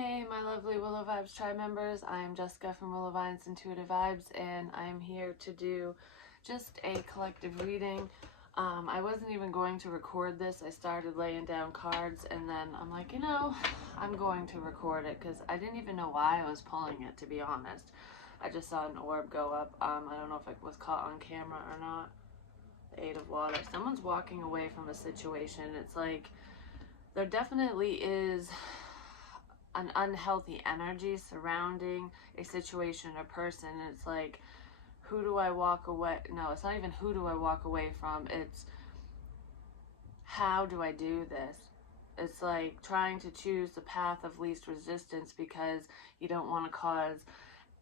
Hey, my lovely Willow Vibes tribe members. I am Jessica from Willow Vines Intuitive Vibes, and I am here to do just a collective reading. I wasn't even going to record this. I started laying down cards, and then I'm like, I'm going to record it because I didn't even know why I was pulling it, to be honest. I just saw an orb go up. I don't know if it was caught on camera or not. The Eight of Water. Someone's walking away from a situation. It's like there definitely is an unhealthy energy surrounding a situation or person. And it's like, who do I walk away? No, it's not even who do I walk away from. It's how do I do this? It's like trying to choose the path of least resistance because you don't want to cause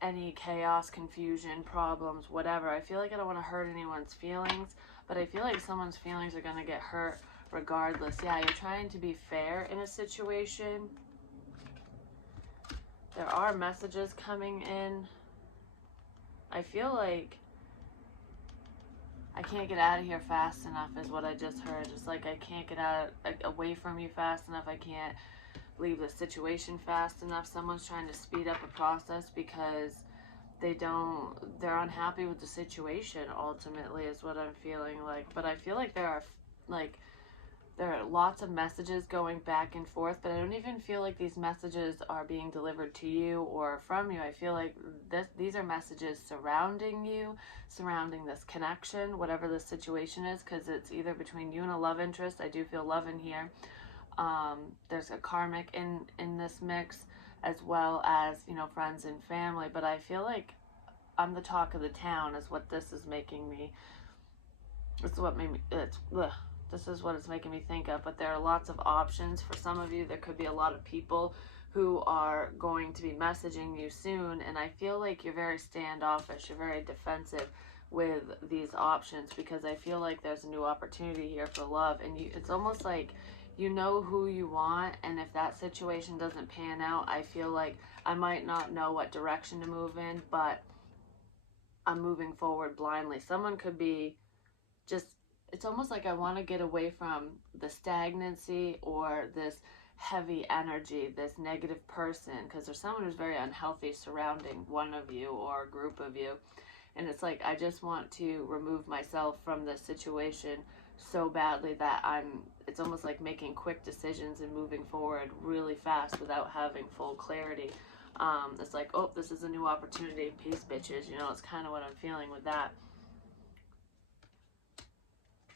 any chaos, confusion, problems, whatever. I feel like I don't want to hurt anyone's feelings, but I feel like someone's feelings are going to get hurt regardless. Yeah, you're trying to be fair in a situation. There are messages coming in. I feel like I can't get out of here fast enough is what I just heard. It's like I can't get out away from you fast enough. I can't leave the situation fast enough. Someone's trying to speed up a process because they're unhappy with the situation ultimately is what I'm feeling like. But I feel like there are lots of messages going back and forth, but I don't even feel like these messages are being delivered to you or from you. I feel like these are messages surrounding you, surrounding this connection, whatever the situation is, because it's either between you and a love interest. I do feel love in here. There's a karmic in this mix, as well as, friends and family. But I feel like I'm the talk of the town is what this is making me. This is what made me, this is what it's making me think of. But there are lots of options for some of you. There could be a lot of people who are going to be messaging you soon, and I feel like you're very standoffish, you're very defensive with these options, because I feel like there's a new opportunity here for love, and it's almost like you know who you want, and if that situation doesn't pan out, I feel like I might not know what direction to move in, but I'm moving forward blindly. Someone could be just, it's almost like I want to get away from the stagnancy or this heavy energy, this negative person, because there's someone who's very unhealthy surrounding one of you or a group of you. And it's like, I just want to remove myself from this situation so badly that it's almost like making quick decisions and moving forward really fast without having full clarity. It's like, oh, this is a new opportunity. Peace, bitches. It's kind of what I'm feeling with that.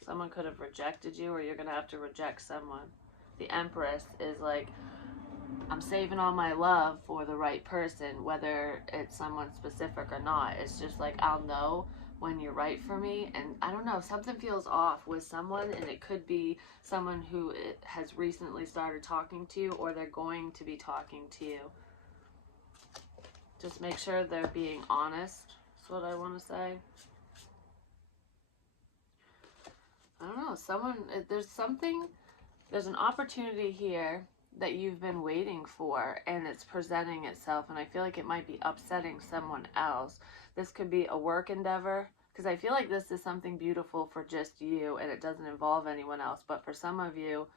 Someone could have rejected you, or you're going to have to reject someone. The Empress is like, I'm saving all my love for the right person, whether it's someone specific or not. It's just like, I'll know when you're right for me. And I don't know, something feels off with someone, and it could be someone who has recently started talking to you, or they're going to be talking to you. Just make sure they're being honest. That's what I want to say. I don't know, there's an opportunity here that you've been waiting for, and it's presenting itself, and I feel like it might be upsetting someone else. This could be a work endeavor, because I feel like this is something beautiful for just you, and it doesn't involve anyone else. But for some of you,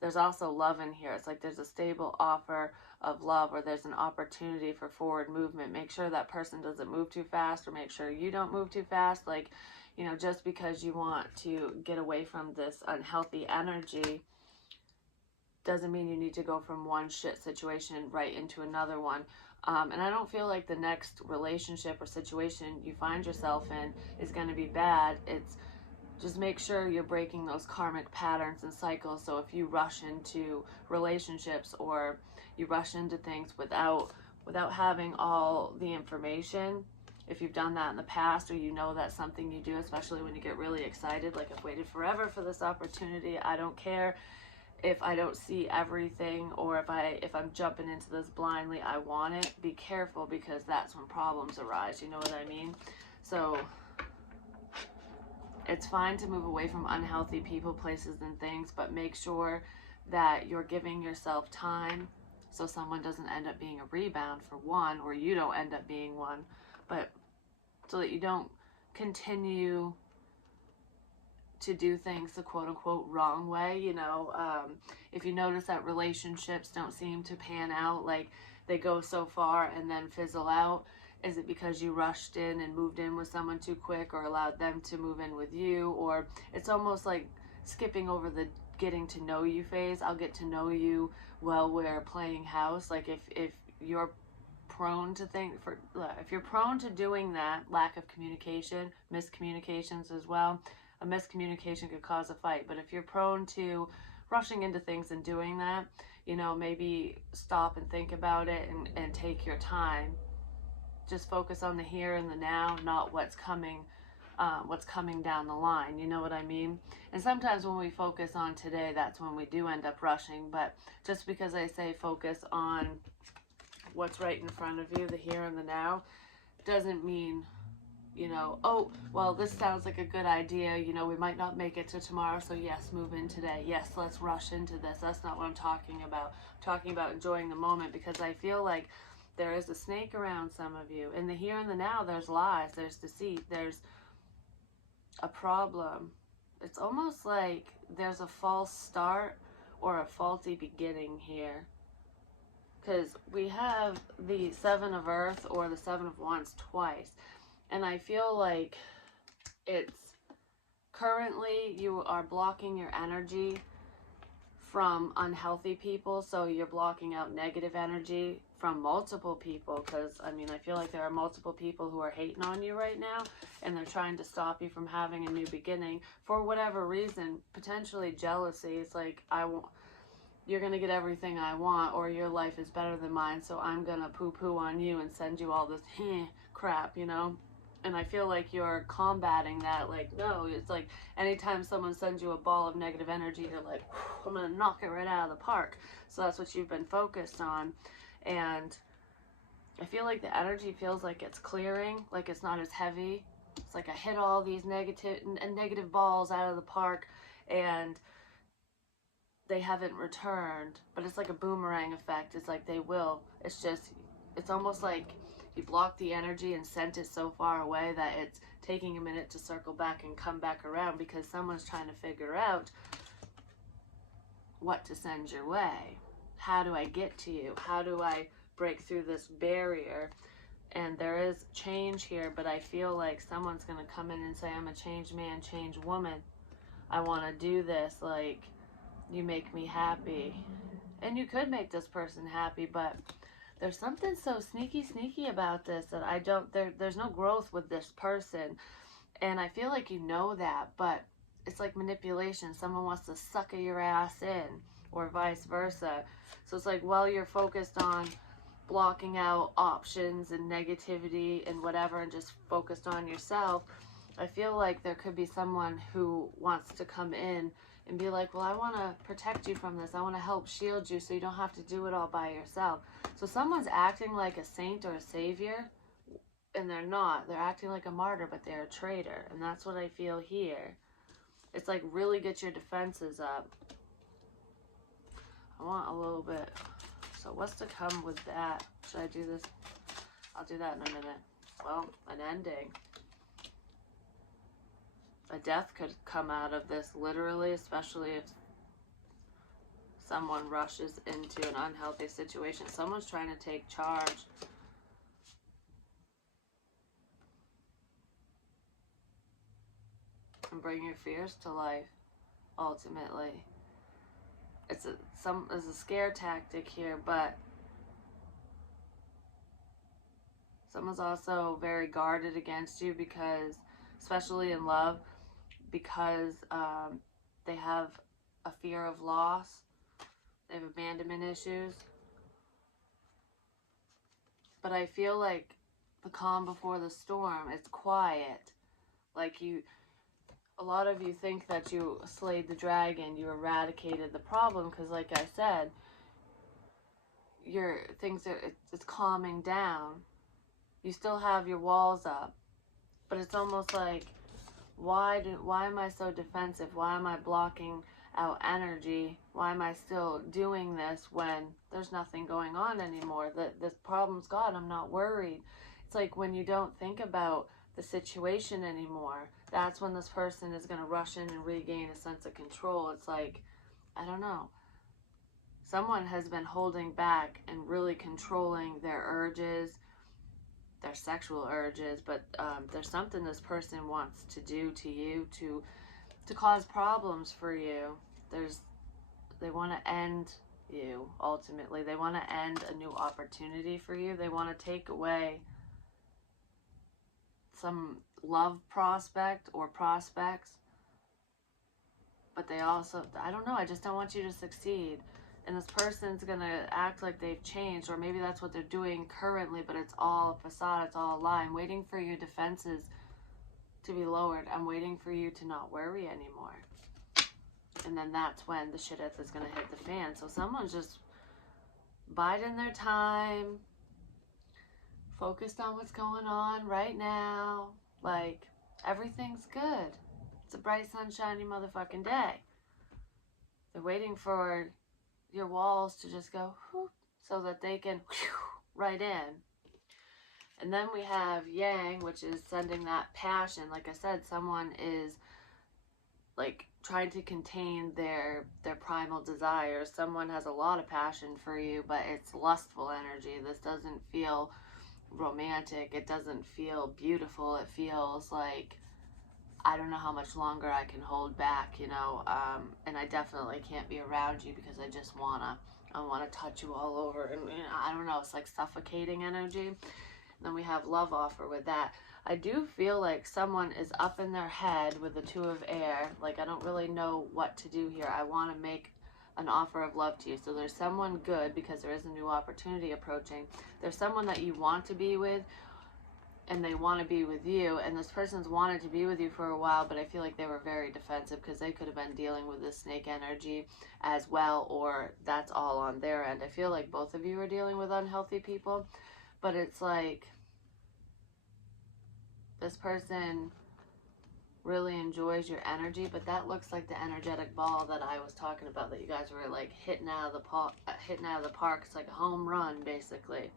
there's also love in here. It's like there's a stable offer of love, or there's an opportunity for forward movement. Make sure that person doesn't move too fast, or make sure you don't move too fast. Like, just because you want to get away from this unhealthy energy doesn't mean you need to go from one shit situation right into another one. And I don't feel like the next relationship or situation you find yourself in is going to be bad. It's just make sure you're breaking those karmic patterns and cycles. So if you rush into relationships, or you rush into things without having all the information, if you've done that in the past, or that's something you do, especially when you get really excited, like I've waited forever for this opportunity, I don't care if I don't see everything, or if I'm jumping into this blindly, I want it. Be careful, because that's when problems arise, you know what I mean? So it's fine to move away from unhealthy people, places, and things, but make sure that you're giving yourself time so someone doesn't end up being a rebound, for one, or you don't end up being one, but so that you don't continue to do things the quote-unquote wrong way. You know, if you notice that relationships don't seem to pan out, like they go so far and then fizzle out, is it because you rushed in and moved in with someone too quick, or allowed them to move in with you? Or it's almost like skipping over the getting to know you phase. I'll get to know you while we're playing house. Like if you're prone to if you're prone to doing that, lack of communication, miscommunications as well. A miscommunication could cause a fight. But if you're prone to rushing into things and doing that, you know, maybe stop and think about it and take your time. Just focus on the here and the now, not what's coming down the line. You know what I mean? And sometimes when we focus on today, that's when we do end up rushing. But just because I say focus on what's right in front of you, the here and the now, doesn't mean, you know, oh, well, this sounds like a good idea, you know, we might not make it to tomorrow, so yes, move in today. Yes, let's rush into this. That's not what I'm talking about. I'm talking about enjoying the moment, because I feel like there is a snake around some of you. In the here and the now, there's lies, there's deceit, there's a problem. It's almost like there's a false start or a faulty beginning here. Because we have the Seven of Earth or the Seven of Wands twice. And I feel like it's currently you are blocking your energy from unhealthy people. So you're blocking out negative energy from multiple people. Because, I mean, I feel like there are multiple people who are hating on you right now. And they're trying to stop you from having a new beginning. For whatever reason, potentially jealousy. It's like, you're going to get everything I want, or your life is better than mine, so I'm going to poo-poo on you and send you all this crap, you know? And I feel like you're combating that. Like, no, it's like anytime someone sends you a ball of negative energy, you're like, I'm going to knock it right out of the park. So that's what you've been focused on. And I feel like the energy feels like it's clearing, like it's not as heavy. It's like I hit all these negative balls out of the park, and they haven't returned, but it's like a boomerang effect. It's like they will. It's just, it's almost like you blocked the energy and sent it so far away that it's taking a minute to circle back and come back around, because someone's trying to figure out what to send your way. How do I get to you? How do I break through this barrier? And there is change here, but I feel like someone's going to come in and say, I'm a changed man, changed woman. I want to do this. Like, you make me happy. And you could make this person happy, but there's something so sneaky about this that I don't, there's no growth with this person. And I feel like you know that, but it's like manipulation. Someone wants to sucker your ass in, or vice versa. So it's like, while you're focused on blocking out options and negativity and whatever, and just focused on yourself, I feel like there could be someone who wants to come in and be like, well, I want to protect you from this. I want to help shield you so you don't have to do it all by yourself. So someone's acting like a saint or a savior, and they're not. They're acting like a martyr, but they're a traitor. And that's what I feel here. It's like, really get your defenses up. I want a little bit. So what's to come with that? Should I do this? I'll do that in a minute. Well, an ending. A death could come out of this, literally, especially if someone rushes into an unhealthy situation. Someone's trying to take charge. And bring your fears to life, ultimately. It's a scare tactic here, but someone's also very guarded against you, because, especially in love, because they have a fear of loss. They have abandonment issues. But I feel like the calm before the storm, it's quiet. Like a lot of you think that you slayed the dragon, you eradicated the problem, because like I said, it's calming down. You still have your walls up, but it's almost like, why am I so defensive? Why am I blocking out energy? Why am I still doing this when there's nothing going on anymore? This problem's gone. I'm not worried. It's like when you don't think about the situation anymore. That's when this person is going to rush in and regain a sense of control. It's like, I don't know. Someone has been holding back and really controlling their urges, their sexual urges, but there's something this person wants to do to you to cause problems for you. They want to end you, ultimately. They want to end a new opportunity for you. They want to take away some love prospect or prospects, but they also, I don't know, I just don't want you to succeed. And this person's gonna act like they've changed, or maybe that's what they're doing currently, but it's all a facade, it's all a lie. I'm waiting for your defenses to be lowered. I'm waiting for you to not worry anymore. And then that's when the shit is gonna hit the fan. So someone's just biding their time, focused on what's going on right now. Like, everything's good. It's a bright, sunshiny motherfucking day. They're waiting for your walls to just go whoop, so that they can right in. And then we have Yang, which is sending that passion. Like I said, someone is like trying to contain their primal desires. Someone has a lot of passion for you, but it's lustful energy. This doesn't feel romantic. It doesn't feel beautiful. It feels like, I don't know how much longer I can hold back, you know, and I definitely can't be around you because I just wanna touch you all over, and you know, I don't know, it's like suffocating energy. And then we have love offer with that. I do feel like someone is up in their head with the Two of Air. Like, I don't really know what to do here. I want to make an offer of love to you. So there's someone good because there is a new opportunity approaching. There's someone that you want to be with, and they want to be with you, and this person's wanted to be with you for a while, but I feel like they were very defensive because they could have been dealing with this snake energy as well, or that's all on their end. I feel like both of you are dealing with unhealthy people, but it's like this person really enjoys your energy, but that looks like the energetic ball that I was talking about, that you guys were like hitting out of the park. It's like a home run, basically.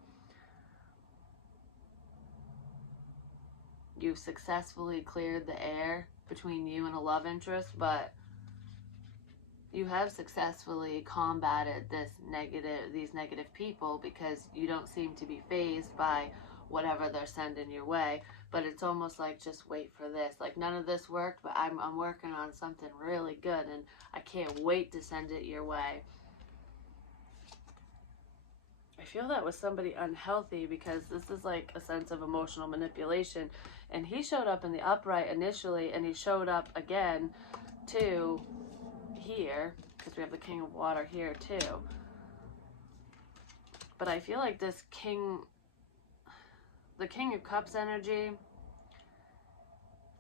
You've successfully cleared the air between you and a love interest, but you have successfully combated these negative people, because you don't seem to be fazed by whatever they're sending your way. But it's almost like, just wait for this. Like, none of this worked, but I'm working on something really good, and I can't wait to send it your way. I feel that was somebody unhealthy, because this is like a sense of emotional manipulation. And he showed up in the upright initially, and he showed up again too here, because we have the King of Water here too. But I feel like this the King of Cups energy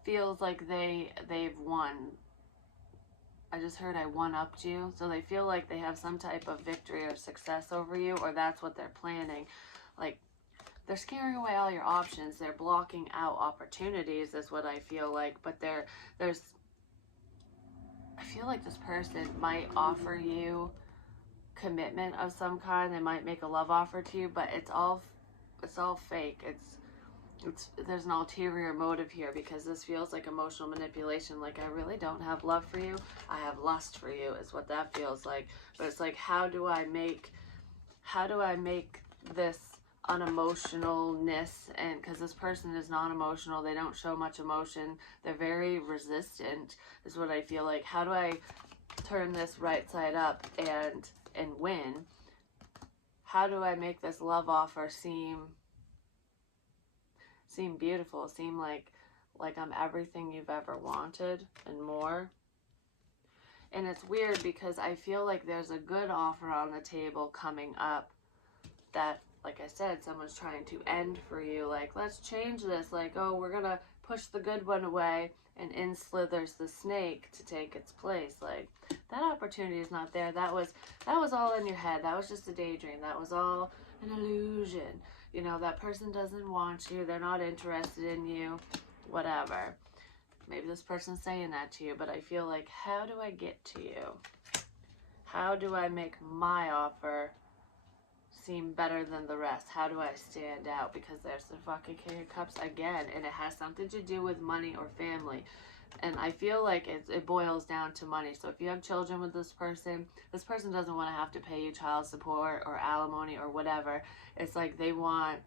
feels like they've won. I just heard I one-upped you. So they feel like they have some type of victory or success over you, or that's what they're planning. Like, they're scaring away all your options. They're blocking out opportunities, is what I feel like. But I feel like this person might offer you commitment of some kind. They might make a love offer to you, but it's all fake. There's an ulterior motive here, because this feels like emotional manipulation. Like, I really don't have love for you, I have lust for you, is what that feels like. But it's like, how do I make this unemotionalness, and because this person is non-emotional, they don't show much emotion, they're very resistant, is what I feel like. How do I turn this right side up and win? How do I make this love offer seem beautiful, seem like I'm everything you've ever wanted and more? And it's weird, because I feel like there's a good offer on the table coming up that, like I said, someone's trying to end for you. Like, let's change this. Like, oh, we're gonna push the good one away, and in slithers the snake to take its place. Like, that opportunity is not there. That was all in your head. That was just a daydream. That was all an illusion. You know, that person doesn't want you. They're not interested in you. Whatever. Maybe this person's saying that to you, but I feel like, how do I get to you? How do I make my offer seem better than the rest? How do I stand out? Because there's the fucking King of Cups again, and it has something to do with money or family. And I feel like it boils down to money. So if you have children with this person doesn't want to have to pay you child support or alimony or whatever. It's like they want,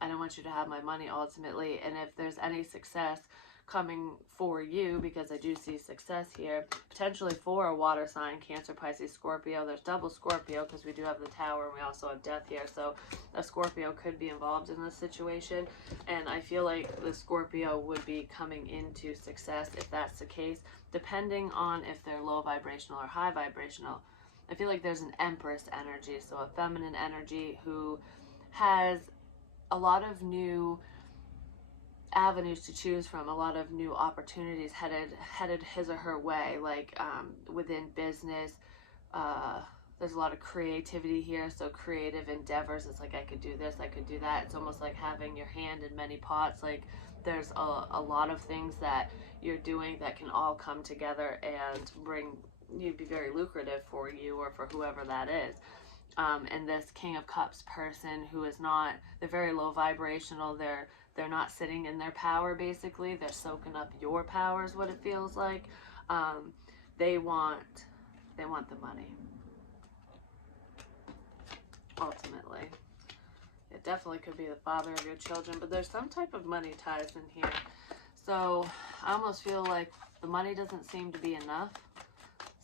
I don't want you to have my money ultimately. And if there's any success coming for you, because I do see success here, potentially for a water sign, Cancer, Pisces, Scorpio. There's double Scorpio because we do have the Tower and we also have Death here. So a Scorpio could be involved in this situation. And I feel like the Scorpio would be coming into success if that's the case, depending on if they're low vibrational or high vibrational. I feel like there's an Empress energy, so a feminine energy who has a lot of new avenues to choose from, a lot of new opportunities headed his or her way, like within business. There's a lot of creativity here, so creative endeavors. It's like, I could do this, I could do that. It's almost like having your hand in many pots. Like there's a lot of things that you're doing that can all come together and be very lucrative for you or for whoever that is. And this King of Cups person who is not, they're very low vibrational, they're not sitting in their power, basically. They're soaking up your power is what it feels like. They want the money, ultimately. It definitely could be the father of your children, but there's some type of money ties in here. So I almost feel like the money doesn't seem to be enough.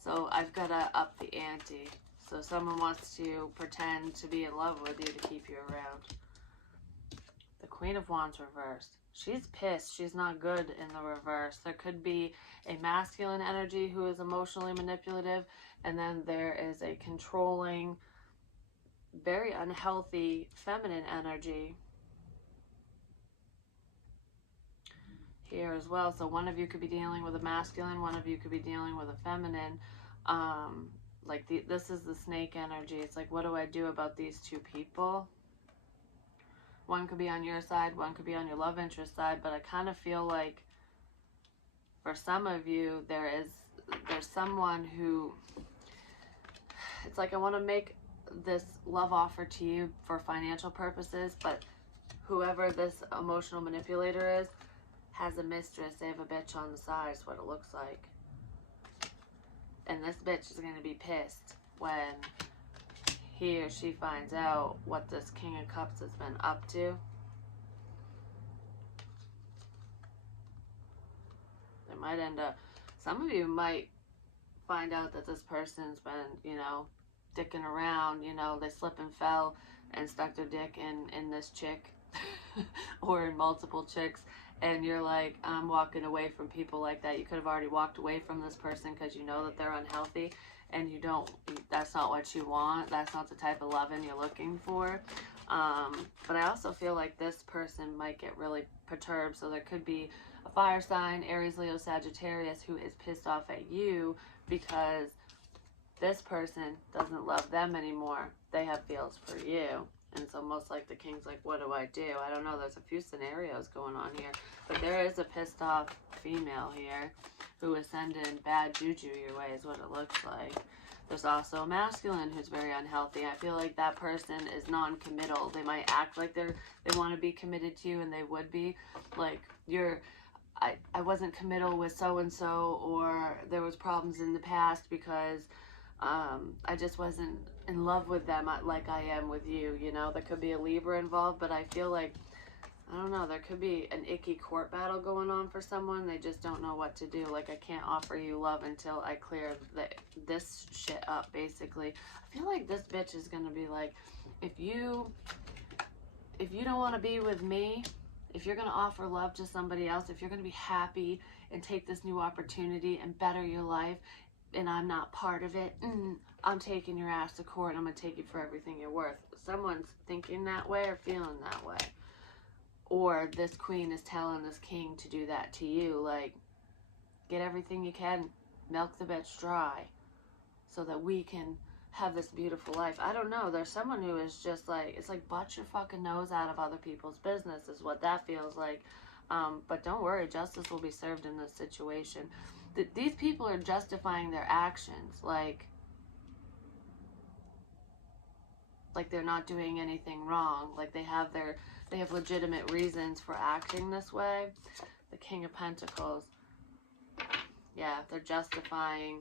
So I've got to up the ante. So someone wants to pretend to be in love with you to keep you around. The Queen of Wands reversed. She's pissed. She's not good in the reverse. There could be a masculine energy who is emotionally manipulative, and then there is a controlling, very unhealthy feminine energy here as well. So one of you could be dealing with a masculine, one of you could be dealing with a feminine. This is the snake energy. It's like, what do I do about these two people? One could be on your side, one could be on your love interest side, but I kind of feel like for some of you, there's someone who, it's like, I want to make this love offer to you for financial purposes, but whoever this emotional manipulator is has a mistress. They have a bitch on the side, is what it looks like. And this bitch is going to be pissed when he or she finds out what this King of Cups has been up to. They might end up, some of you might find out that this person's been, dicking around, they slip and fell and stuck their dick in this chick or in multiple chicks. And you're like, I'm walking away from people like that. You could have already walked away from this person because you know that they're unhealthy, and that's not what you want. That's not the type of loving you're looking for. But I also feel like this person might get really perturbed. So there could be a fire sign, Aries, Leo, Sagittarius, who is pissed off at you because this person doesn't love them anymore. They have feels for you. And it's almost like the king's like, what do I do? I don't know. There's a few scenarios going on here. But there is a pissed off female here who is sending bad juju your way, is what it looks like. There's also a masculine who's very unhealthy. I feel like that person is non-committal. They might act like they want to be committed to you, and they would be. Like, I wasn't committal with so-and-so, or there was problems in the past because I just wasn't in love with them like I am with you, There could be a Libra involved, but I feel like, I don't know, there could be an icky court battle going on for someone. They just don't know what to do. Like, I can't offer you love until I clear this shit up, basically. I feel like this bitch is gonna be like, if you don't want to be with me, if you're gonna offer love to somebody else, if you're gonna be happy and take this new opportunity and better your life, and I'm not part of it, I'm taking your ass to court. I'm going to take you for everything you're worth. Someone's thinking that way or feeling that way. Or this queen is telling this king to do that to you. Like, get everything you can. Milk the bitch dry so that we can have this beautiful life. I don't know. There's someone who is just like, it's like butt your fucking nose out of other people's business is what that feels like. But don't worry. Justice will be served in this situation. These people are justifying their actions. Like, like they're not doing anything wrong. Like they have legitimate reasons for acting this way. The King of Pentacles. Yeah, they're justifying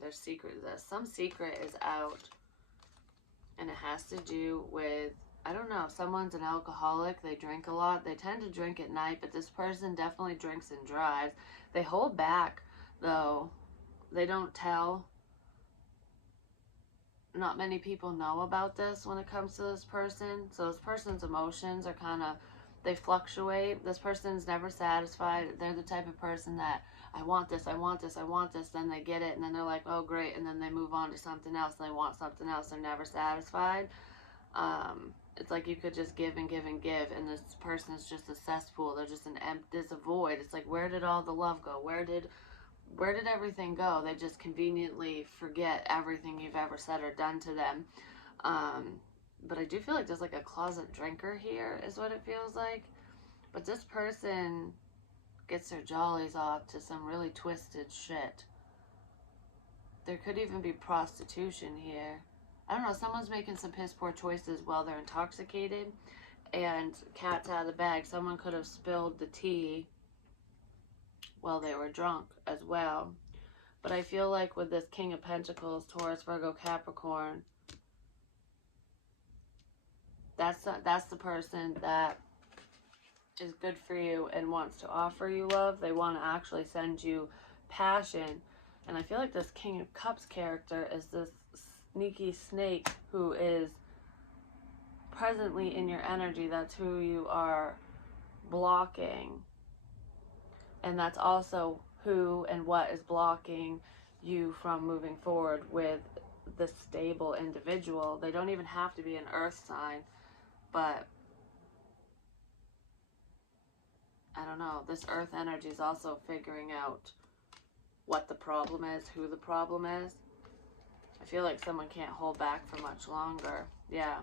their secret. Some secret is out. And it has to do with, I don't know, someone's an alcoholic. They drink a lot. They tend to drink at night, but this person definitely drinks and drives. They hold back, though. They don't tell. Not many people know about this when it comes to this person. So this person's emotions are kind of, they fluctuate. This person's never satisfied. They're the type of person that, I want this, I want this, I want this. Then they get it, and then they're like, oh, great. And then they move on to something else, and they want something else. They're never satisfied. It's like you could just give and give and give, and this person's just a cesspool. They're just there's a void. It's like, where did all the love go? Where did everything go? They just conveniently forget everything you've ever said or done to them. But I do feel like there's like a closet drinker here, is what it feels like. But this person gets their jollies off to some really twisted shit. There could even be prostitution here. I don't know, someone's making some piss poor choices while they're intoxicated. And cat's out of the bag. Someone could have spilled the tea while they were drunk as well. But I feel like with this King of Pentacles, Taurus, Virgo, Capricorn, that's the person that is good for you and wants to offer you love. They want to actually send you passion. And I feel like this King of Cups character is this sneaky snake who is presently in your energy. That's who you are blocking. And that's also who and what is blocking you from moving forward with the stable individual. They don't even have to be an earth sign, but I don't know. This earth energy is also figuring out what the problem is, who the problem is. I feel like someone can't hold back for much longer. Yeah,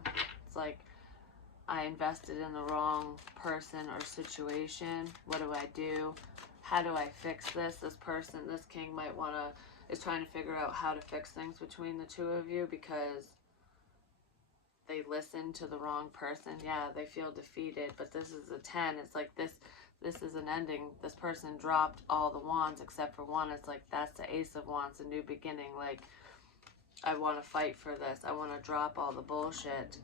it's like, I invested in the wrong person or situation. What do I do? How do I fix this? This person, this king is trying to figure out how to fix things between the two of you because they listened to the wrong person. Yeah, they feel defeated, but this is a 10. It's like this is an ending. This person dropped all the wands except for one. It's like, that's the Ace of Wands, a new beginning. Like, I want to fight for this. I want to drop all the bullshit.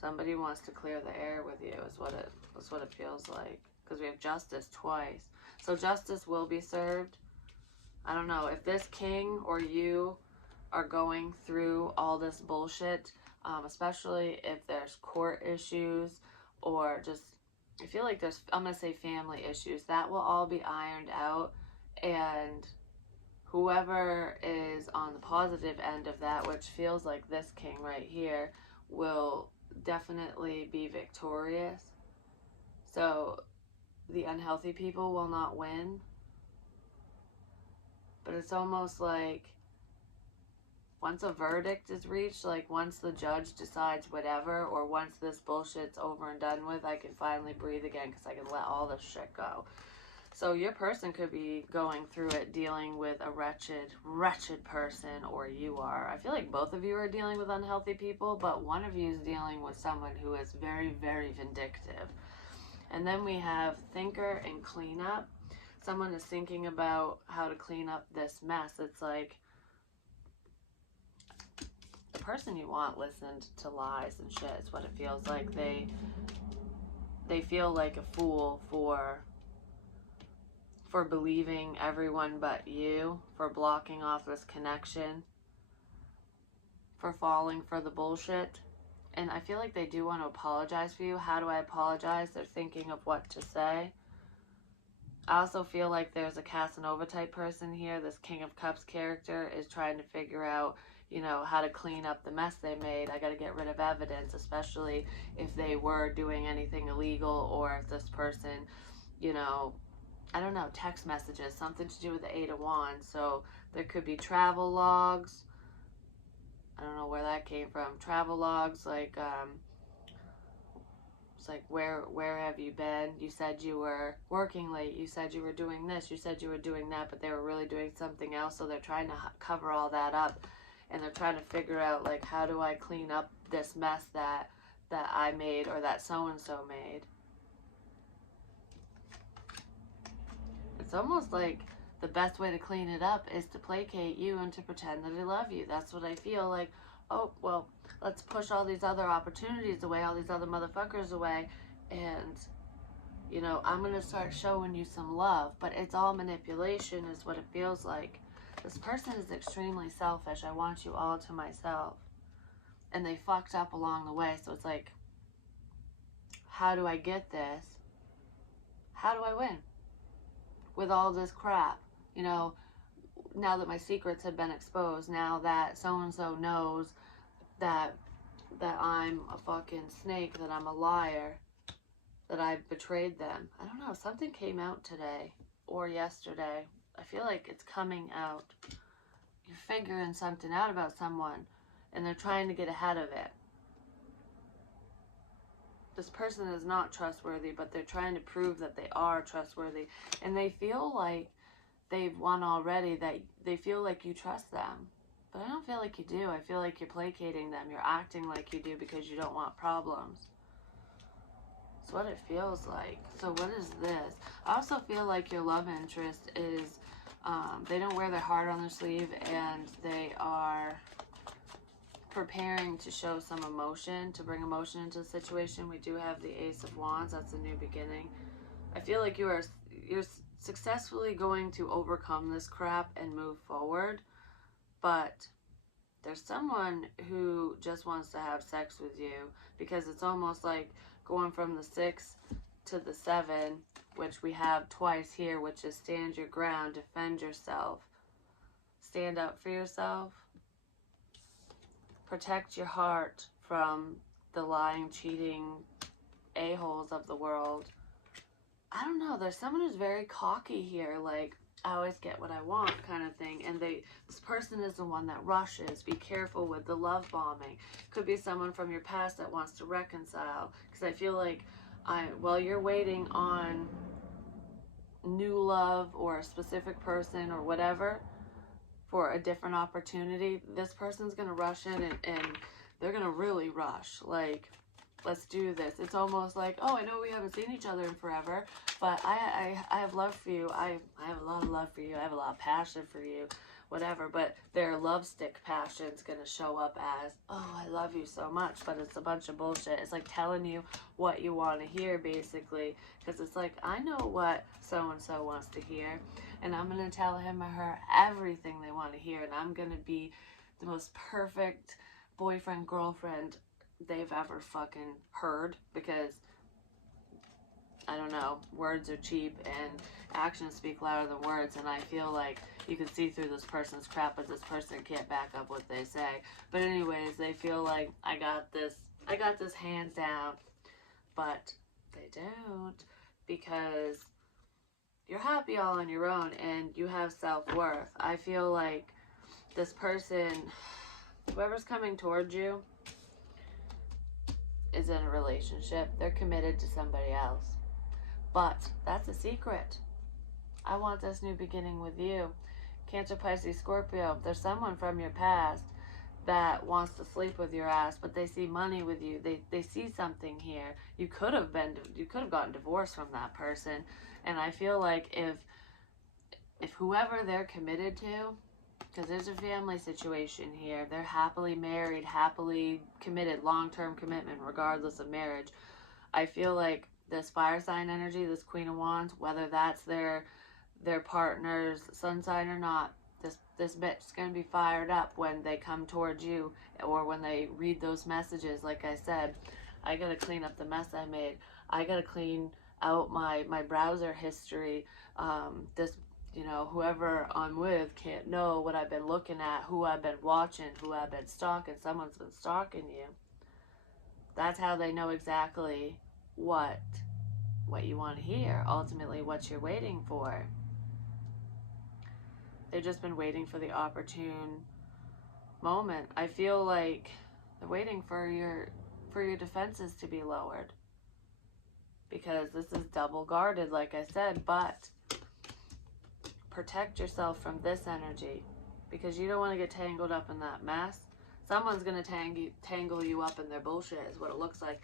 Somebody wants to clear the air with you is what it feels like. Because we have justice twice. So justice will be served. I don't know. If this king or you are going through all this bullshit, especially if there's court issues or just, I feel like there's, I'm going to say family issues, that will all be ironed out. And whoever is on the positive end of that, which feels like this king right here, will definitely be victorious. So the unhealthy people will not win. But it's almost like once a verdict is reached, like once the judge decides whatever, or once this bullshit's over and done with, I can finally breathe again because I can let all this shit go. So your person could be going through it, dealing with a wretched person, or you are. I feel like both of you are dealing with unhealthy people, but one of you is dealing with someone who is very, very vindictive. And then we have thinker and cleanup. Someone is thinking about how to clean up this mess. It's like the person you want listened to lies and shit. It's what it feels like. They feel like a fool for believing everyone but you, for blocking off this connection, for falling for the bullshit. And I feel like they do want to apologize for you. How do I apologize? They're thinking of what to say. I also feel like there's a Casanova type person here. This King of Cups character is trying to figure out, you know, how to clean up the mess they made. I got to get rid of evidence, especially if they were doing anything illegal, or if this person, you know, I don't know, text messages, something to do with the 8 of Wands. So there could be travel logs. I don't know where that came from. Travel logs, like It's like, where have you been? You said you were working late. You said you were doing this. You said you were doing that, but they were really doing something else. So they're trying to cover all that up, and they're trying to figure out, like, how do I clean up this mess that I made or that so-and-so made. It's almost like the best way to clean it up is to placate you and to pretend that I love you. That's what I feel like. Oh, well, let's push all these other opportunities away, all these other motherfuckers away, and, you know, I'm going to start showing you some love. But it's all manipulation is what it feels like. This person is extremely selfish. I want you all to myself. And they fucked up along the way. So it's like, how do I get this? How do I win with all this crap? You know, now that my secrets have been exposed, now that so-and-so knows that I'm a fucking snake, that I'm a liar, that I've betrayed them. I don't know, something came out today or yesterday. I feel like it's coming out. You're figuring something out about someone and they're trying to get ahead of it. This person is not trustworthy, but they're trying to prove that they are trustworthy. And they feel like they've won already, that they feel like you trust them. But I don't feel like you do. I feel like you're placating them. You're acting like you do because you don't want problems. It's what it feels like. So what is this? I also feel like your love interest is, they don't wear their heart on their sleeve, and they are preparing to show some emotion, to bring emotion into the situation. We do have the Ace of Wands. That's a new beginning. I feel like you're successfully going to overcome this crap and move forward. But there's someone who just wants to have sex with you, because it's almost like going from the 6 to the 7, which we have twice here, which is stand your ground, defend yourself, stand up for yourself, protect your heart from the lying, cheating a-holes of the world. I don't know, there's someone who's very cocky here, like, I always get what I want kind of thing. And this person is the one that rushes. Be careful with the love bombing. Could be someone from your past that wants to reconcile. Because I feel like while you're waiting on new love or a specific person or whatever for a different opportunity, this person's going to rush in and they're going to really rush. Like, let's do this. It's almost like, oh, I know we haven't seen each other in forever, but I have love for you. I have a lot of love for you. I have a lot of passion for you, whatever. But their love stick passion's going to show up as, oh, I love you so much. But it's a bunch of bullshit. It's like telling you what you want to hear, basically. Because it's like, I know what so-and-so wants to hear, and I'm going to tell him or her everything they want to hear. And I'm going to be the most perfect boyfriend, girlfriend they've ever fucking heard, because I don't know, words are cheap and actions speak louder than words, and I feel like you can see through this person's crap, but this person can't back up what they say. But anyways, they feel like I got this hands down, but they don't, because you're happy all on your own and you have self-worth. I feel like this person, whoever's coming towards you, is in a relationship. They're committed to somebody else. But that's a secret. I want this new beginning with you. Cancer, Pisces, Scorpio. There's someone from your past that wants to sleep with your ass, but they see money with you. They see something here. You could have gotten divorced from that person. And I feel like if whoever they're committed to, because there's a family situation here, they're happily married, happily committed, long-term commitment regardless of marriage. I feel like this fire sign energy, this Queen of Wands, whether that's their partner's sun sign or not, this bitch's gonna be fired up when they come towards you, or when they read those messages. Like I said, I gotta clean up the mess I made. I gotta clean out my browser history. This, you know, whoever I'm with can't know what I've been looking at, who I've been watching, who I've been stalking. Someone's been stalking you. That's how they know exactly what you want to hear, ultimately what you're waiting for. They've just been waiting for the opportune moment. I feel like they're waiting for your defenses to be lowered. because this is double guarded, like I said, but protect yourself from this energy because you don't want to get tangled up in that mess. Someone's going to tangle you up in their bullshit is what it looks like.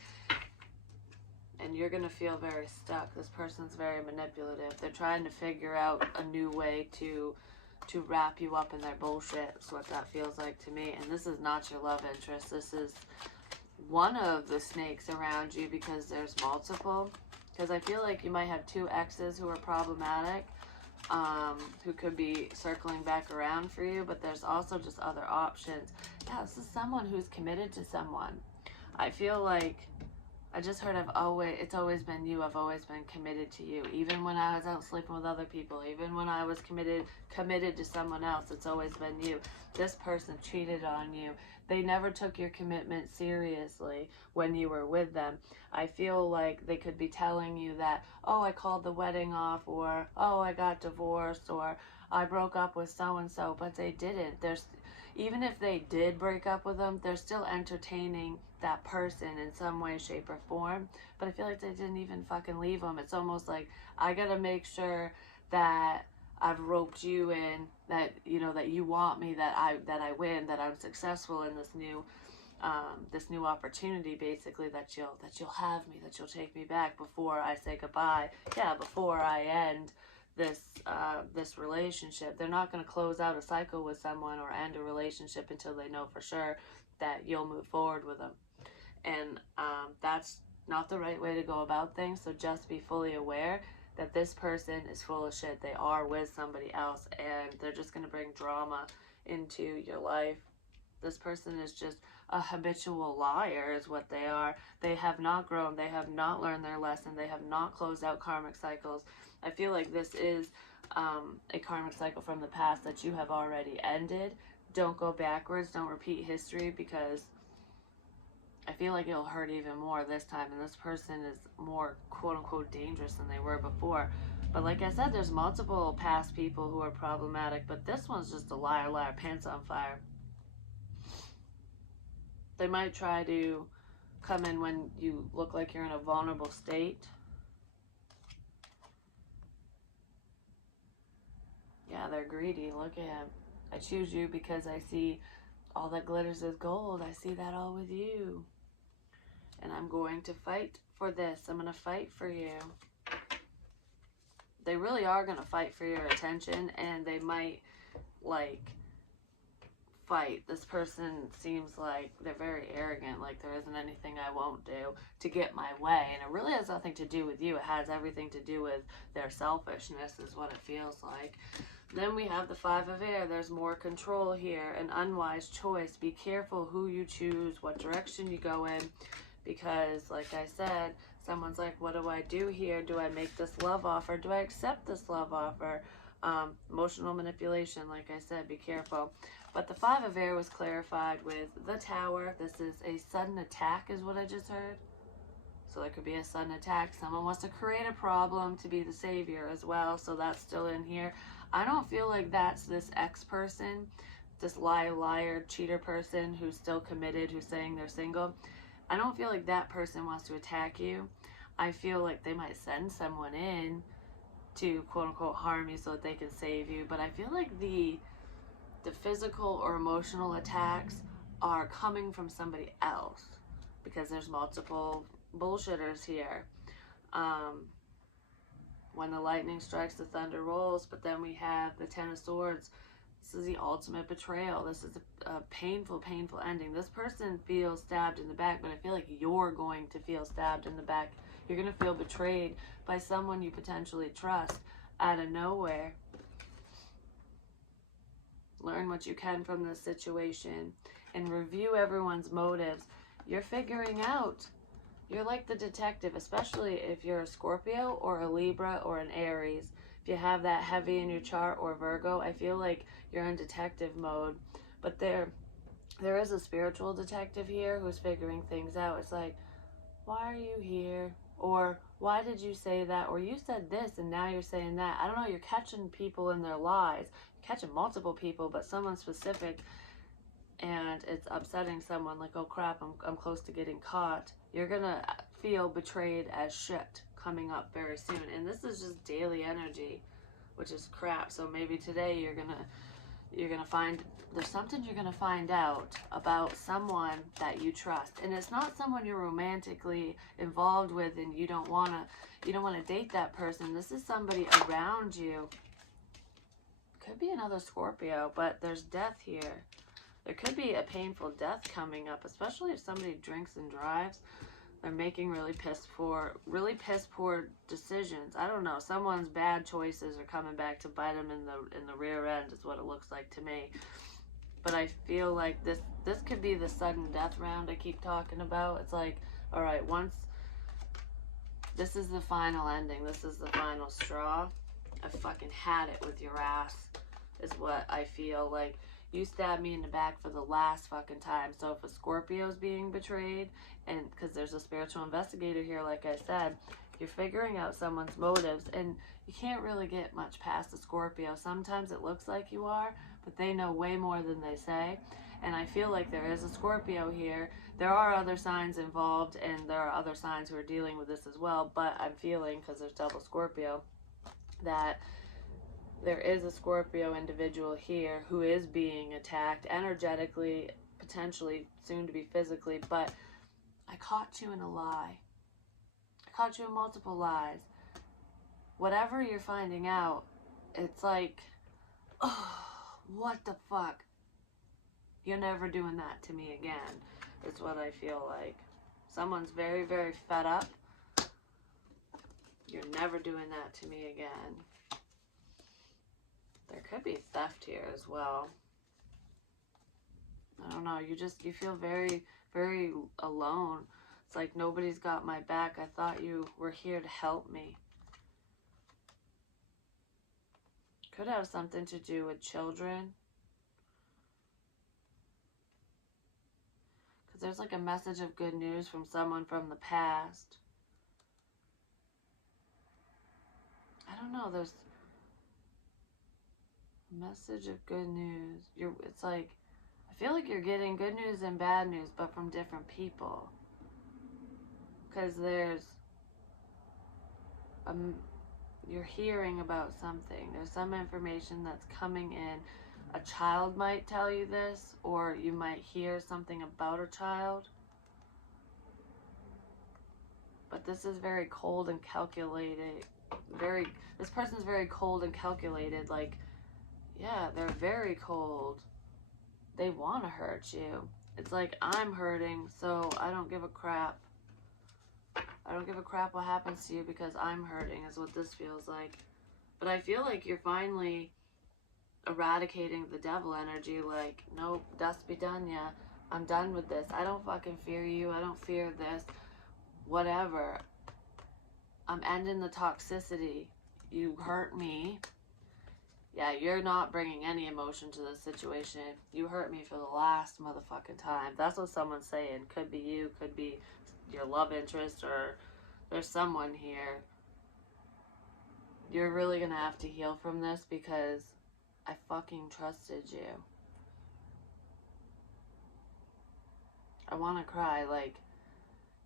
And you're going to feel very stuck. This person's very manipulative. They're trying to figure out a new way to wrap you up in their bullshit. That's what that feels like to me. And this is not your love interest. This is one of the snakes around you because there's multiple. Because I feel like you might have two exes who are problematic, who could be circling back around for you, but there's also just other options. Yeah, this is someone who's committed to someone. I feel like I just heard it's always been you. I've always been committed to you. Even when I was out sleeping with other people, even when I was committed to someone else, it's always been you. This person cheated on you. They never took your commitment seriously when you were with them. I feel like they could be telling you that, oh, I called the wedding off, or, oh, I got divorced, or I broke up with so-and-so, but they didn't. Even if they did break up with them, they're still entertaining that person in some way, shape, or form. But I feel like they didn't even fucking leave them. It's almost like I gotta make sure that I've roped you in, that you know that you want me, that I win, that I'm successful in this new opportunity, basically, that you'll have me, that you'll take me back before I say goodbye. Yeah, before I end this relationship. They're not going to close out a cycle with someone or end a relationship until they know for sure that you'll move forward with them. And that's not the right way to go about things. So just be fully aware that this person is full of shit. They are with somebody else, and they're just going to bring drama into your life. This person is just a habitual liar is what they are. They have not grown. They have not learned their lesson. They have not closed out karmic cycles. I feel like this is a karmic cycle from the past that you have already ended. Don't go backwards. Don't repeat history, because I feel like it'll hurt even more this time. And this person is more quote-unquote dangerous than they were before. But like I said, there's multiple past people who are problematic. But this one's just a liar, pants on fire. They might try to come in when you look like you're in a vulnerable state. Yeah, they're greedy. Look at him. I choose you because I see all that glitters is gold. I see that all with you. And I'm going to fight for this. I'm going to fight for you. They really are going to fight for your attention, and they might, like, fight. This person seems like they're very arrogant, like there isn't anything I won't do to get my way. And it really has nothing to do with you. It has everything to do with their selfishness is what it feels like. Then we have the Five of Air. There's more control here, an unwise choice. Be careful who you choose, what direction you go in, because like I said, someone's like, what do I do here? Do I make this love offer? Do I accept this love offer? Emotional manipulation, like I said, be careful. But the Five of Air was clarified with the Tower. This is a sudden attack is what I just heard. So there could be a sudden attack. Someone wants to create a problem to be the savior as well. So that's still in here. I don't feel like that's this ex-person, this liar, cheater person who's still committed, who's saying they're single. I don't feel like that person wants to attack you. I feel like they might send someone in to quote-unquote harm you so that they can save you. But I feel like the physical or emotional attacks are coming from somebody else, because there's multiple bullshitters here. When the lightning strikes, the thunder rolls. But then we have the Ten of Swords. This is the ultimate betrayal. This is a painful ending. This person feels stabbed in the back, but I feel like you're going to feel stabbed in the back. You're going to feel betrayed by someone you potentially trust out of nowhere. Learn what you can from this situation and review everyone's motives. You're figuring out. You're like the detective, especially if you're a Scorpio or a Libra or an Aries. If you have that heavy in your chart, or Virgo, I feel like you're in detective mode. But there is a spiritual detective here who's figuring things out. It's like, why are you here? Or why did you say that? Or you said this and now you're saying that. I don't know, you're catching people in their lies. You're catching multiple people, but someone specific, and it's upsetting someone, like, oh crap, I'm close to getting caught. You're gonna feel betrayed as shit coming up very soon. And this is just daily energy, which is crap. So maybe today you're gonna find there's something you're gonna find out about someone that you trust, and it's not someone you're romantically involved with, and you don't wanna date that person. This is somebody around you. Could be another Scorpio, but there's death here. There could be a painful death coming up, especially if somebody drinks and drives. They're making really piss poor decisions. I don't know. Someone's bad choices are coming back to bite them in the rear end is what it looks like to me. But I feel like this could be the sudden death round I keep talking about. It's like, all right, once this is the final ending, this is the final straw. I fucking had it with your ass, is what I feel like. You stabbed me in the back for the last fucking time. So if a Scorpio's being betrayed, and because there's a spiritual investigator here, like I said, you're figuring out someone's motives, and you can't really get much past a Scorpio. Sometimes it looks like you are, but they know way more than they say. And I feel like there is a Scorpio here. There are other signs involved, and there are other signs who are dealing with this as well. But I'm feeling, because there's double Scorpio, that there is a Scorpio individual here who is being attacked energetically, potentially soon to be physically. But I caught you in a lie. I caught you in multiple lies. Whatever you're finding out, it's like, oh, what the fuck? You're never doing that to me again, is what I feel like. Someone's very, very fed up. You're never doing that to me again. There could be theft here as well. I don't know. You feel very, very alone. It's like nobody's got my back. I thought you were here to help me. Could have something to do with children. Because there's like a message of good news from someone from the past. I don't know. There's message of good news. It's like, I feel like you're getting good news and bad news, but from different people. Because you're hearing about something. There's some information that's coming in. A child might tell you this, or you might hear something about a child. But this is very cold and calculated. This person's very cold and calculated. Like, yeah, they're very cold. They want to hurt you. It's like, I'm hurting, so I don't give a crap. I don't give a crap what happens to you because I'm hurting, is what this feels like. But I feel like you're finally eradicating the devil energy. Like, nope, dust be done, yeah. I'm done with this. I don't fucking fear you. I don't fear this. Whatever. I'm ending the toxicity. You hurt me. Yeah, you're not bringing any emotion to this situation. You hurt me for the last motherfucking time. That's what someone's saying. Could be you, could be your love interest, or there's someone here. You're really gonna have to heal from this because I fucking trusted you. I wanna cry. Like,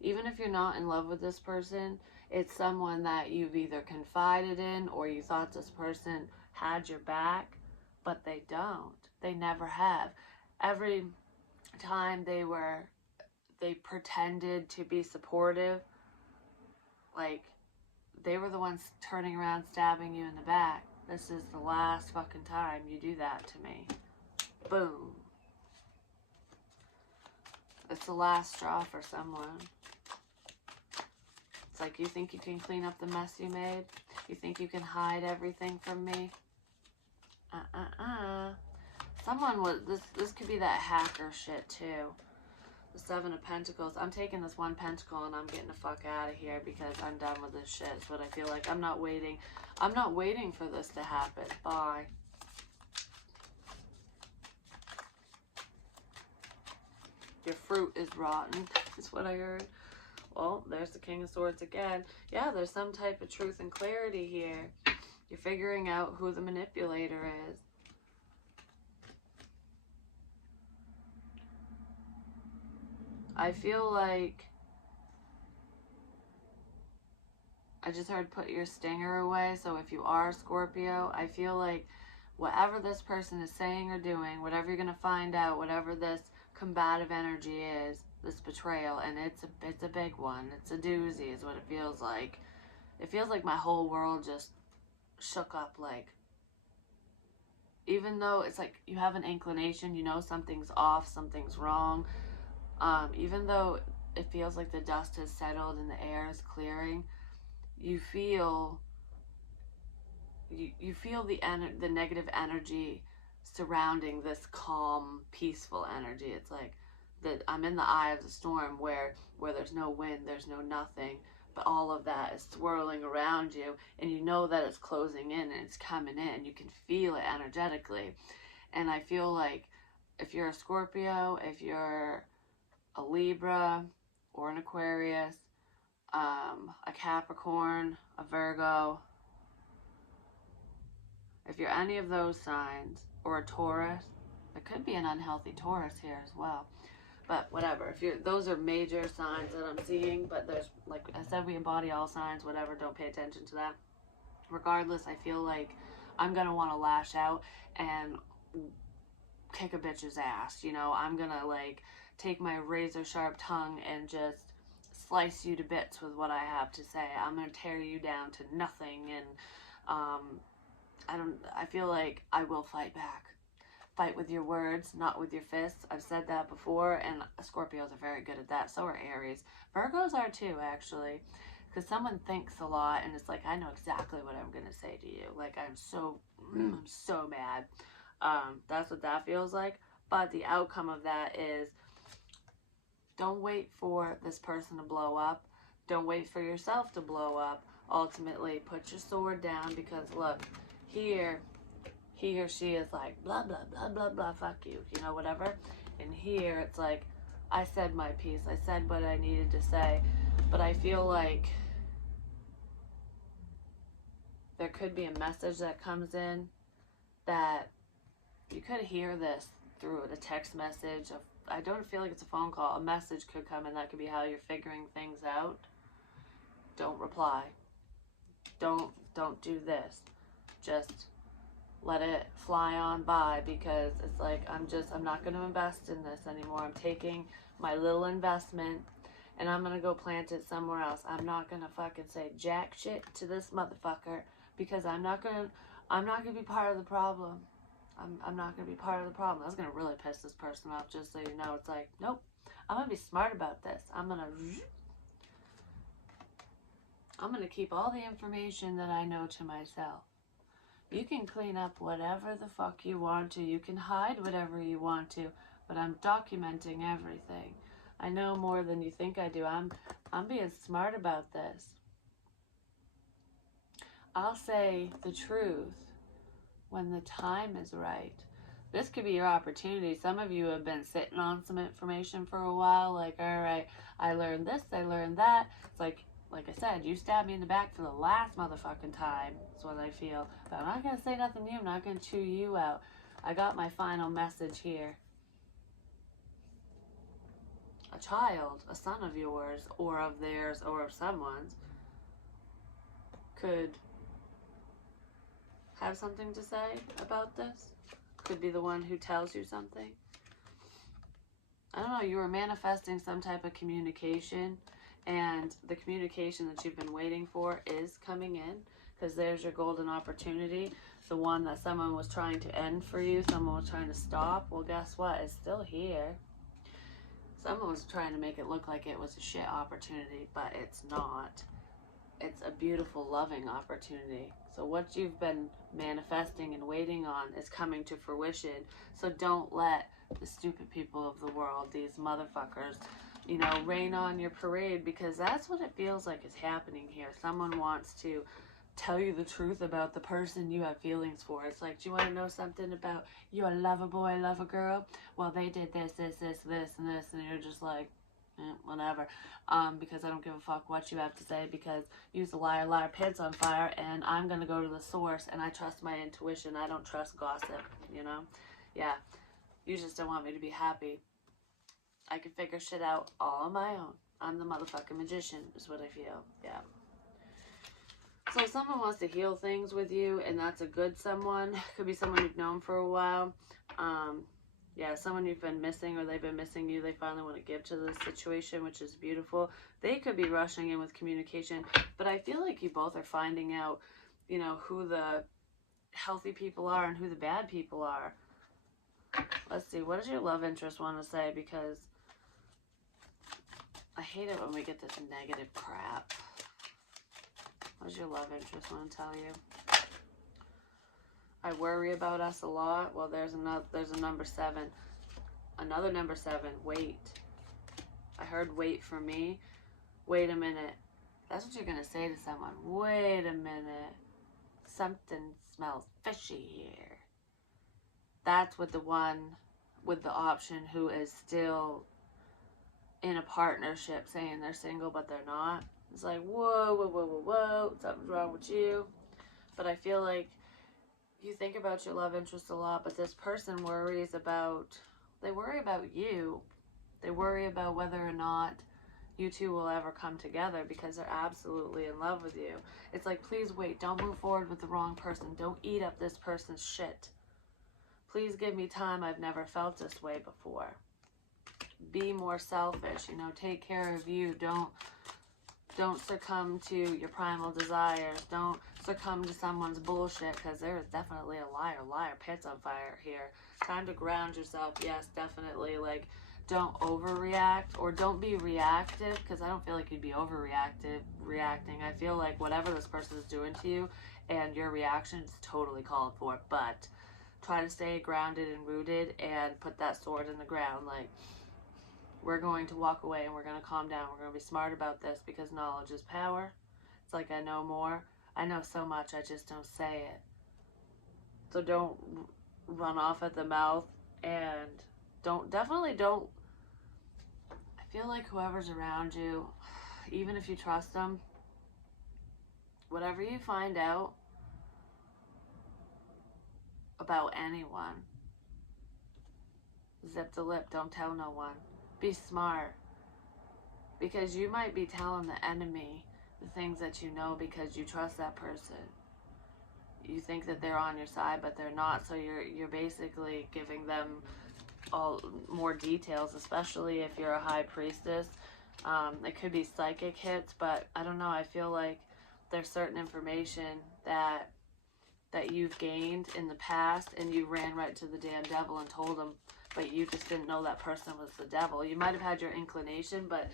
even if you're not in love with this person, it's someone that you've either confided in or you thought this person had your back, but they don't. They never have. Every time they pretended to be supportive, like, they were the ones turning around stabbing you in the back. This is the last fucking time you do that to me. Boom. It's the last straw for someone. It's like, you think you can clean up the mess you made? You think you can hide everything from me? Someone was, this could be that hacker shit too. The Seven of Pentacles. I'm taking this one pentacle and I'm getting the fuck out of here because I'm done with this shit. It's what I feel like. I'm not waiting for this to happen. Bye. Your fruit is rotten, is what I heard. Well, there's the King of Swords again. Yeah, there's some type of truth and clarity here. You're figuring out who the manipulator is. I feel like I just heard put your stinger away. So if you are a Scorpio, I feel like whatever this person is saying or doing, whatever you're going to find out, whatever this combative energy is, this betrayal, and it's a big one. It's a doozy is what it feels like. It feels like my whole world just shook up, like, even though it's like you have an inclination, you know something's off, something's wrong, even though it feels like the dust has settled and the air is clearing, you feel the negative energy surrounding this calm, peaceful energy. It's like that I'm in the eye of the storm where there's no wind, there's no nothing, but all of that is swirling around you, and you know that it's closing in and it's coming in. You can feel it energetically. And I feel like if you're a Scorpio, if you're a Libra or an Aquarius, a Capricorn, a Virgo, if you're any of those signs, or a Taurus, there could be an unhealthy Taurus here as well. But whatever, if you're, those are major signs that I'm seeing, but there's, like I said, we embody all signs, whatever, don't pay attention to that. Regardless, I feel like I'm going to want to lash out and kick a bitch's ass, you know? I'm going to, like, take my razor sharp tongue and just slice you to bits with what I have to say. I'm going to tear you down to nothing, and I feel like I will fight back. Fight with your words, not with your fists. I've said that before, and Scorpios are very good at that. So are Aries. Virgos are too, actually. Because someone thinks a lot, and it's like, I know exactly what I'm going to say to you. Like, I'm so mad. That's what that feels like. But the outcome of that is, don't wait for this person to blow up. Don't wait for yourself to blow up. Ultimately, put your sword down, because look, here, he or she is like, blah, blah, blah, blah, blah, fuck you, you know, whatever. And here, it's like, I said my piece. I said what I needed to say. But I feel like there could be a message that comes in that you could hear this through a text message. I don't feel like it's a phone call. A message could come in. That could be how you're figuring things out. Don't reply. Don't do this. Just let it fly on by, because it's like, I'm not going to invest in this anymore. I'm taking my little investment and I'm going to go plant it somewhere else. I'm not going to fucking say jack shit to this motherfucker, because I'm not going to be part of the problem. I'm not going to be part of the problem. That's going to really piss this person off, just so you know. It's like, nope, I'm going to be smart about this. I'm going to keep all the information that I know to myself. You can clean up whatever the fuck you want to. You can hide whatever you want to, but I'm documenting everything. I know more than you think I do. I'm being smart about this. I'll say the truth when the time is right. This could be your opportunity. Some of you have been sitting on some information for a while, like, all right, I learned this, I learned that. It's like I said, you stabbed me in the back for the last motherfucking time. That's what I feel. But I'm not going to say nothing to you. I'm not going to chew you out. I got my final message here. A child, a son of yours, or of theirs, or of someone's, could have something to say about this. Could be the one who tells you something. I don't know, you were manifesting some type of communication, and the communication that you've been waiting for is coming in, because there's your golden opportunity. The one that someone was trying to end for you, someone was trying to stop, well, guess what? It's still here. Someone was trying to make it look like it was a shit opportunity, but it's not. It's a beautiful, loving opportunity. So what you've been manifesting and waiting on is coming to fruition. So don't let the stupid people of the world, these motherfuckers, you know, rain on your parade, because that's what it feels like is happening here. Someone wants to tell you the truth about the person you have feelings for. It's like, do you want to know something about you love a boy, love a girl? Well, they did this, this, this, this, and this, and you're just like, whatever, because I don't give a fuck what you have to say, because you's a liar, liar, pants on fire, and I'm going to go to the source, and I trust my intuition. I don't trust gossip, you know? Yeah, you just don't want me to be happy. I can figure shit out all on my own. I'm the motherfucking magician, is what I feel, yeah. So someone wants to heal things with you, and that's a good someone. Could be someone you've known for a while. Yeah, someone you've been missing, or they've been missing you. They finally want to give to this situation, which is beautiful. They could be rushing in with communication, but I feel like you both are finding out, you know, who the healthy people are and who the bad people are. Let's see, what does your love interest want to say? Because I hate it when we get this negative crap. What does your love interest want to tell you? I worry about us a lot. Well, there's a number 7. Another number 7. Wait. I heard wait for me. Wait a minute. That's what you're going to say to someone. Wait a minute. Something smells fishy here. That's with the one with the option who is still in a partnership saying they're single but they're not. It's like, whoa, whoa, whoa, whoa, whoa. Something's wrong with you. But I feel like you think about your love interest a lot, but this person worries about, they worry about you. They worry about whether or not you two will ever come together because they're absolutely in love with you. It's like, please wait. Don't move forward with the wrong person. Don't eat up this person's shit. Please give me time. I've never felt this way before. Be more selfish. You know, take care of you. Don't succumb to your primal desires. Don't succumb to someone's bullshit, because there is definitely a liar. Pants on fire here. Time to ground yourself. Yes, definitely. Like, don't overreact, or don't be reactive, because I don't feel like you'd be reacting. I feel like whatever this person is doing to you and your reaction is totally called for, but try to stay grounded and rooted and put that sword in the ground. Like, we're going to walk away and we're going to calm down. We're going to be smart about this, because knowledge is power. It's like, I know more. I know so much, I just don't say it. So don't run off at the mouth, and definitely don't. I feel like whoever's around you, even if you trust them, whatever you find out about anyone, zip the lip, don't tell no one. Be smart, because you might be telling the enemy the things that you know because you trust that person. You think that they're on your side, but they're not, so you're basically giving them all more details, especially if you're a high priestess. It could be psychic hits, but I don't know, I feel like there's certain information that you've gained in the past, and you ran right to the damn devil and told him, but you just didn't know that person was the devil. You might have had your inclination, but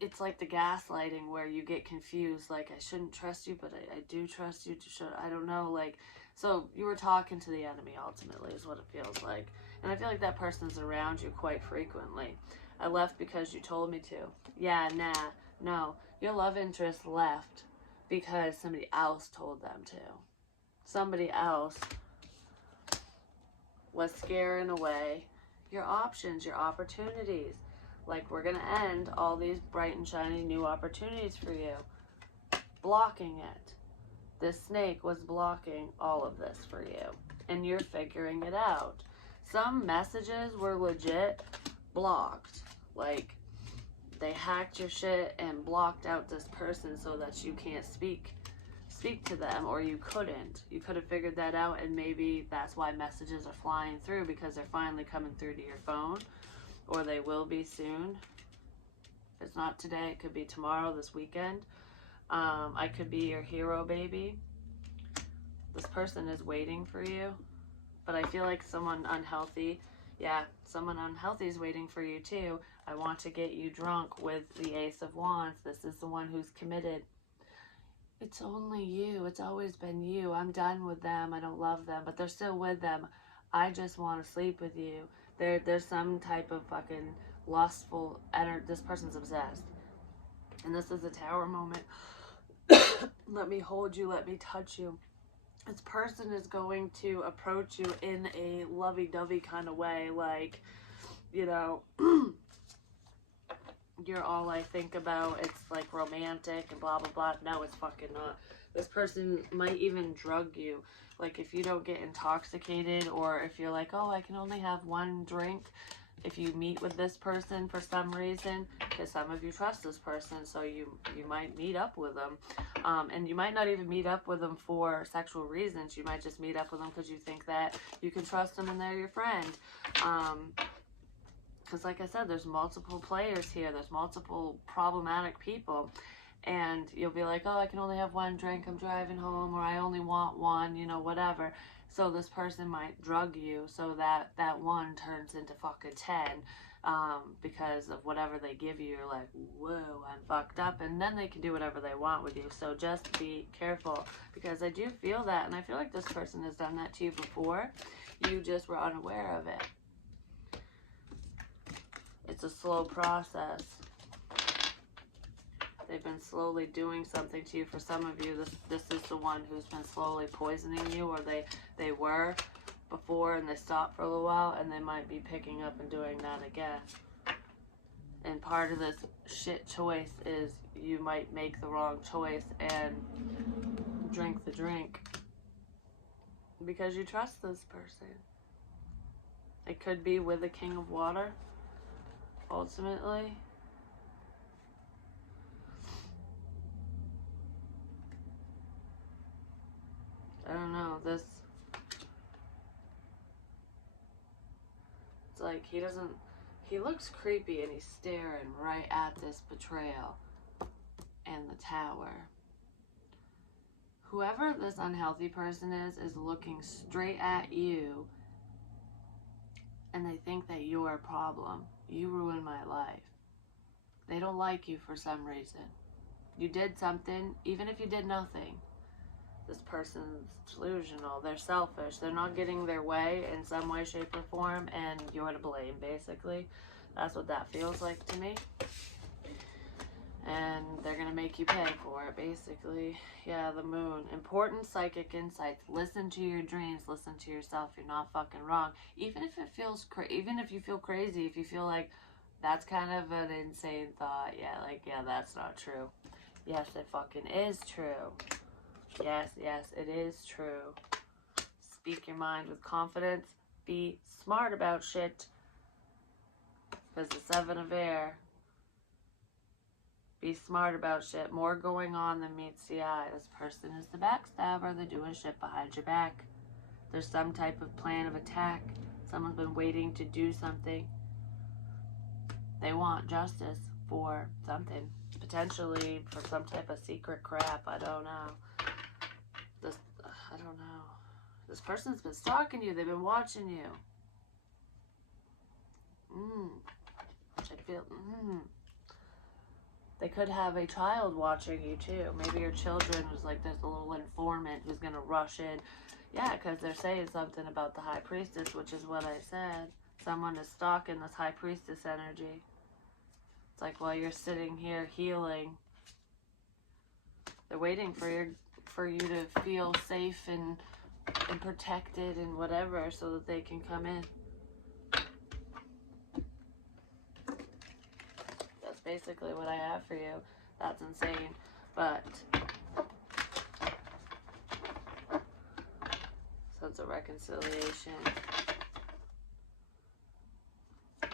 it's like the gaslighting where you get confused, like, I shouldn't trust you, but I do trust you. I don't know, like, so you were talking to the enemy, ultimately, is what it feels like. And I feel like that person's around you quite frequently. I left because you told me to. Yeah, nah, no. Your love interest left because somebody else told them to. Somebody else was scaring away your options, your opportunities. Like, we're going to end all these bright and shiny new opportunities for you. Blocking it. This snake was blocking all of this for you, and you're figuring it out. Some messages were legit blocked. Like, they hacked your shit and blocked out this person so that you can't speak to them, or you couldn't. You could have figured that out, and maybe that's why messages are flying through, because they're finally coming through to your phone, or they will be soon. If it's not today, it could be tomorrow, this weekend. I could be your hero, baby. This person is waiting for you, but I feel like someone unhealthy, yeah, someone unhealthy is waiting for you too. I want to get you drunk with the Ace of Wands. This is the one who's committed. It's only you. It's always been you. I'm done with them. I don't love them, but they're still with them. I just want to sleep with you. There's some type of fucking lustful energy. This person's obsessed. And this is a Tower moment. Let me hold you. Let me touch you. This person is going to approach you in a lovey-dovey kind of way. Like, you know, you're all I think about. It's like romantic and blah, blah, blah. No, it's fucking not. This person might even drug you. Like, if you don't get intoxicated, or if you're like, oh, I can only have one drink, if you meet with this person for some reason, because some of you trust this person, so you might meet up with them, and you might not even meet up with them for sexual reasons. You might just meet up with them because you think that you can trust them and they're your friend. Because like I said, there's multiple players here. There's multiple problematic people. And you'll be like, oh, I can only have one drink, I'm driving home, or I only want one, you know, whatever. So this person might drug you so that that one turns into fucking 10, because of whatever they give you. You're like, whoa, I'm fucked up. And then they can do whatever they want with you. So just be careful, because I do feel that, and I feel like this person has done that to you before. You just were unaware of it. It's a slow process. They've been slowly doing something to you. For some of you, this is the one who's been slowly poisoning you, or they were before and they stopped for a little while, and they might be picking up and doing that again. And part of this shit choice is you might make the wrong choice and drink the drink because you trust this person. It could be with the King of Water, ultimately. I don't know, this, it's like he looks creepy and he's staring right at this betrayal and the Tower. Whoever this unhealthy person is looking straight at you, and they think that you're a problem. You ruined my life. They don't like you for some reason. You did something, even if you did nothing. This person's delusional, they're selfish, they're not getting their way in some way, shape, or form, and you're to blame, basically. That's what that feels like to me. And they're gonna make you pay for it, basically. Yeah, the Moon. Important psychic insights. Listen to your dreams, listen to yourself. You're not fucking wrong. Even if it feels even if you feel crazy, if you feel like that's kind of an insane thought, yeah, that's not true. Yes, it fucking is true. Yes, it is true. Speak your mind with confidence. Be smart about shit. Because the 7 of Air. Be smart about shit. More going on than meets the eye. This person is the backstabber. They're doing shit behind your back. There's some type of plan of attack. Someone's been waiting to do something. They want justice for something. Potentially for some type of secret crap. I don't know. I don't know. This person's been stalking you. They've been watching you. I feel, They could have a child watching you too. Maybe your children was like, there's a little informant who's going to rush in. Yeah, because they're saying something about the High Priestess, which is what I said. Someone is stalking this High Priestess energy. It's like while you're sitting here healing, they're waiting for you to feel safe and protected and whatever, so that they can come in. That's basically what I have for you. That's insane, but sense of reconciliation.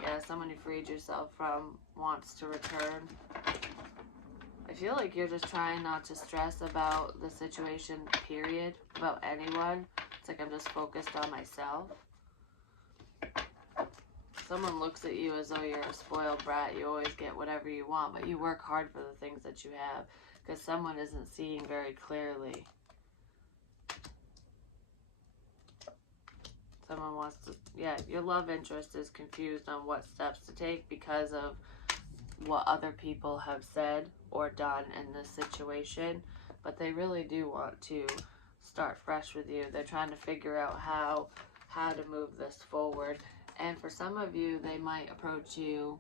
Yeah, someone you freed yourself from wants to return. I feel like you're just trying not to stress about the situation, period, about anyone. It's like I'm just focused on myself. Someone looks at you as though you're a spoiled brat. You always get whatever you want, but you work hard for the things that you have, because someone isn't seeing very clearly. Someone wants to, your love interest is confused on what steps to take because of what other people have said or done in this situation, but they really do want to start fresh with you. They're trying to figure out how to move this forward. And for some of you, they might approach you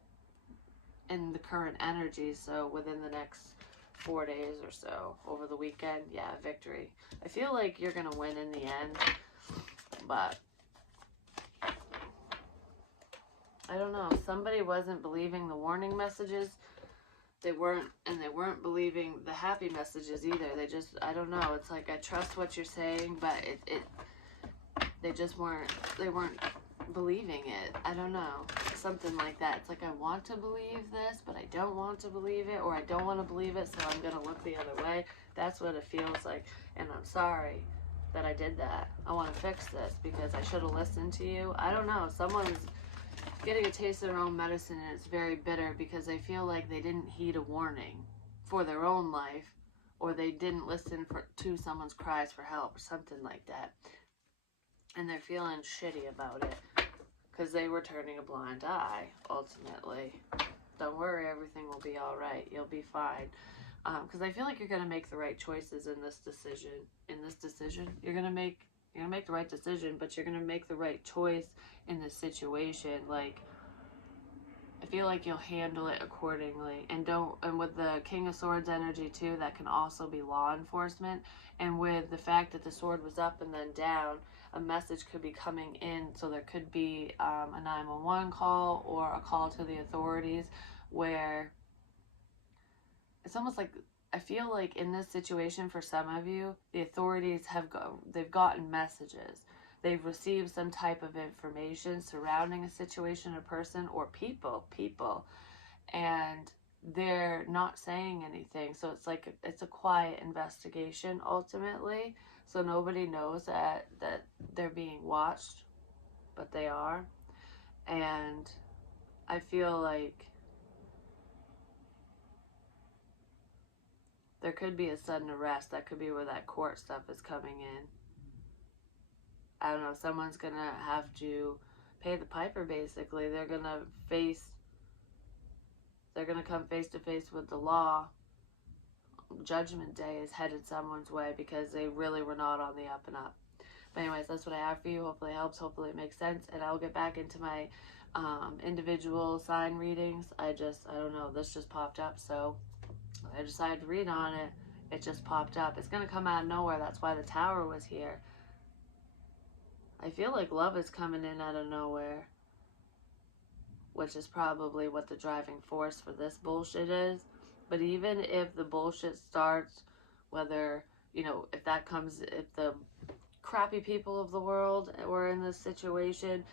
in the current energy, so within the next 4 days or so, over the weekend. Yeah, victory. I feel like you're gonna win in the end, but I don't know. Somebody wasn't believing the warning messages. They weren't believing the happy messages either. They just, I don't know. It's like, I trust what you're saying, but they just weren't believing it. I don't know. Something like that. It's like I want to believe this, but I don't want to believe it, or I don't want to believe it, so I'm going to look the other way. That's what it feels like. And I'm sorry that I did that. I want to fix this because I should have listened to you. I don't know. Someone's getting a taste of their own medicine, and it's very bitter because they feel like they didn't heed a warning for their own life, or they didn't listen to someone's cries for help or something like that. And they're feeling shitty about it because they were turning a blind eye, ultimately. Don't worry, everything will be all right. You'll be fine. Because I feel like you're going to make the right choices in this decision. You're going to make the right decision, but you're going to make the right choice in this situation. Like, I feel like you'll handle it accordingly. And with the King of Swords energy too, that can also be law enforcement. And with the fact that the sword was up and then down, a message could be coming in. So there could be a 911 call or a call to the authorities, where it's almost like, I feel like in this situation for some of you, the authorities they've gotten messages. They've received some type of information surrounding a situation, a person, or people, and they're not saying anything. So it's like it's a quiet investigation ultimately. So nobody knows that they're being watched, but they are. And I feel like there could be a sudden arrest. That could be where that court stuff is coming in. I don't know, someone's going to have to pay the piper, basically. They're going to come face to face with the law. Judgment Day is headed someone's way because they really were not on the up and up. But anyways, that's what I have for you. Hopefully it helps. Hopefully it makes sense. And I'll get back into my individual sign readings. I don't know, this just popped up, so I decided to read on it. It just popped up. It's going to come out of nowhere. That's why the Tower was here. I feel like love is coming in out of nowhere, which is probably what the driving force for this bullshit is. But even if the bullshit starts, whether, if the crappy people of the world were in this situation,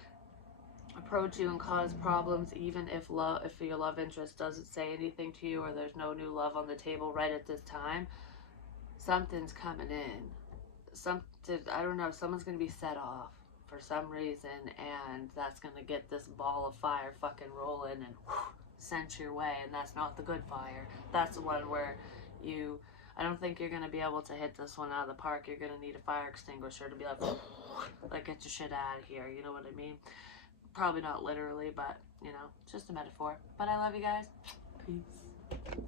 approach you and cause problems, even if your love interest doesn't say anything to you, or there's no new love on the table right at this time, something's coming in. I don't know, someone's going to be set off for some reason, and that's going to get this ball of fire fucking rolling and sent your way. And that's not the good fire. That's the one where I don't think you're going to be able to hit this one out of the park. You're going to need a fire extinguisher to be like get your shit out of here. You know what I mean? Probably not literally, but, it's just a metaphor. But I love you guys. Peace.